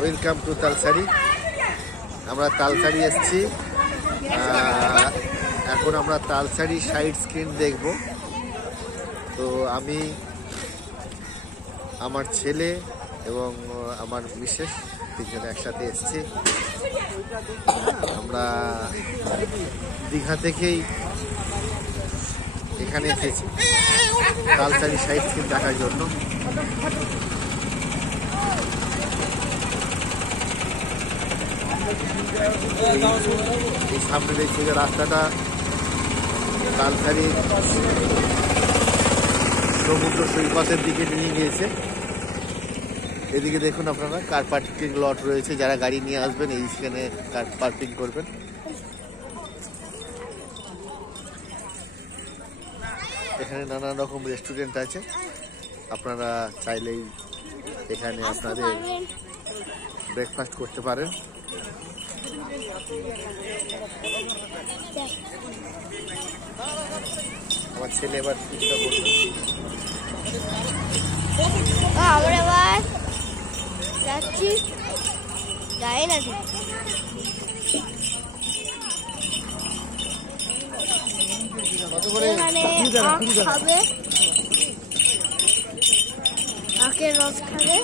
Welcome to Talsari. আমরা তালসারি এসেছি, এখন আমরা তালসারি সাইড স্ক্রিন দেখব। তো আমি, আমার ছেলে এবং আমার মিসেস তিনজনে একসাথে এসেছি। আমরা দীঘা থেকেই এখানে এসেছি তালসারি সাইড স্ক্রিন দেখার জন্য। এই সামনে দেখছি যে রাস্তাটা তালসারি সমুদ্র সৈকতের দিকে নিয়ে গিয়েছে। এদিকে দেখুন আপনারা কার পার্কিং লট রয়েছে, যারা গাড়ি নিয়ে আসবেন এইখানে কার পার্কিং করবেন। এখানে নানান রকম রেস্টুরেন্ট আছে, আপনারা চাইলেই এখানে আপনাদের ব্রেকফাস্ট করতে পারেন। আমার ছেলে এবার পিকটা করবে। আমরা এবার যাচ্ছি, যাই না ঠিক এখানে আখ খাবে, আখের রস খাবে।